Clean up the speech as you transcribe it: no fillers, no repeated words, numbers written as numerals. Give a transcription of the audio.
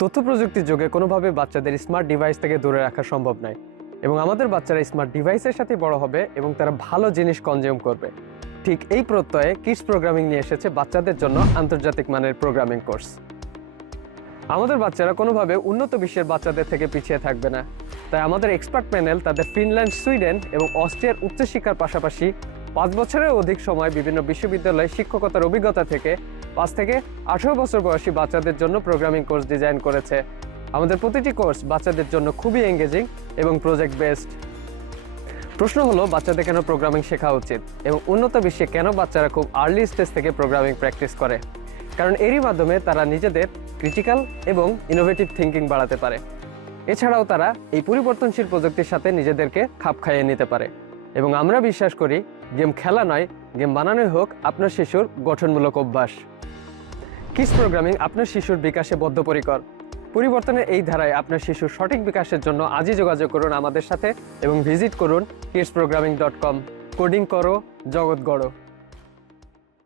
তথ্য প্রযুক্তির যুগে কোনোভাবে বাচ্চাদের স্মার্ট ডিভাইস থেকে দূরে রাখা সম্ভব নয় এবং আমাদের বাচ্চারা স্মার্ট ডিভাইসের সাথে বড় হবে এবং তারা ভালো জিনিস কনজিউম করবে। ঠিক এই প্রত্যয়ে কিডস প্রোগ্রামিং নিয়ে এসেছে বাচ্চাদের জন্য আন্তর্জাতিক মানের প্রোগ্রামিং কোর্স। আমাদের বাচ্চারা কোনোভাবে উন্নত বিশ্বের বাচ্চাদের থেকে পিছিয়ে থাকবে না, তাই আমাদের এক্সপার্ট প্যানেল তাদের ফিনল্যান্ড, সুইডেন এবং অস্ট্রিয়ার উচ্চশিক্ষার পাশাপাশি 5 বছরের অধিক সময় বিভিন্ন বিশ্ববিদ্যালয়ে শিক্ষকতার অভিজ্ঞতা থেকে 5 থেকে 18 বছর বয়সী বাচ্চাদের জন্য প্রোগ্রামিং কোর্স ডিজাইন করেছে। আমাদের প্রতিটি কোর্স বাচ্চাদের জন্য খুবই এঙ্গেজিং এবং প্রজেক্ট বেসড। প্রশ্ন হলো, বাচ্চাদের কেন প্রোগ্রামিং শেখা উচিত এবং উন্নত বিশ্বে কেন বাচ্চারা খুব আর্লি স্টেজ থেকে প্রোগ্রামিং প্র্যাকটিস করে? কারণ এরই মাধ্যমে তারা নিজেদের ক্রিটিক্যাল এবং ইনোভেটিভ থিঙ্কিং বাড়াতে পারে। এছাড়াও তারা এই পরিবর্তনশীল প্রযুক্তির সাথে নিজেদেরকে খাপ খাইয়ে নিতে পারে। এবং আমরা বিশ্বাস করি, গেম খেলা নয়, গেম বানানোই হোক আপনার শিশুর গঠনমূলক অভ্যাস। কিডস প্রোগ্রামিং আপনার শিশুর বিকাশে বদ্ধপরিকর। পরিবর্তনের এই ধারায় আপনার শিশুর সঠিক বিকাশের জন্য আজই যোগাযোগ করুন আমাদের সাথে এবং ভিজিট করুন kidsprogramming.com। কোডিং করো, জগৎ গড়ো।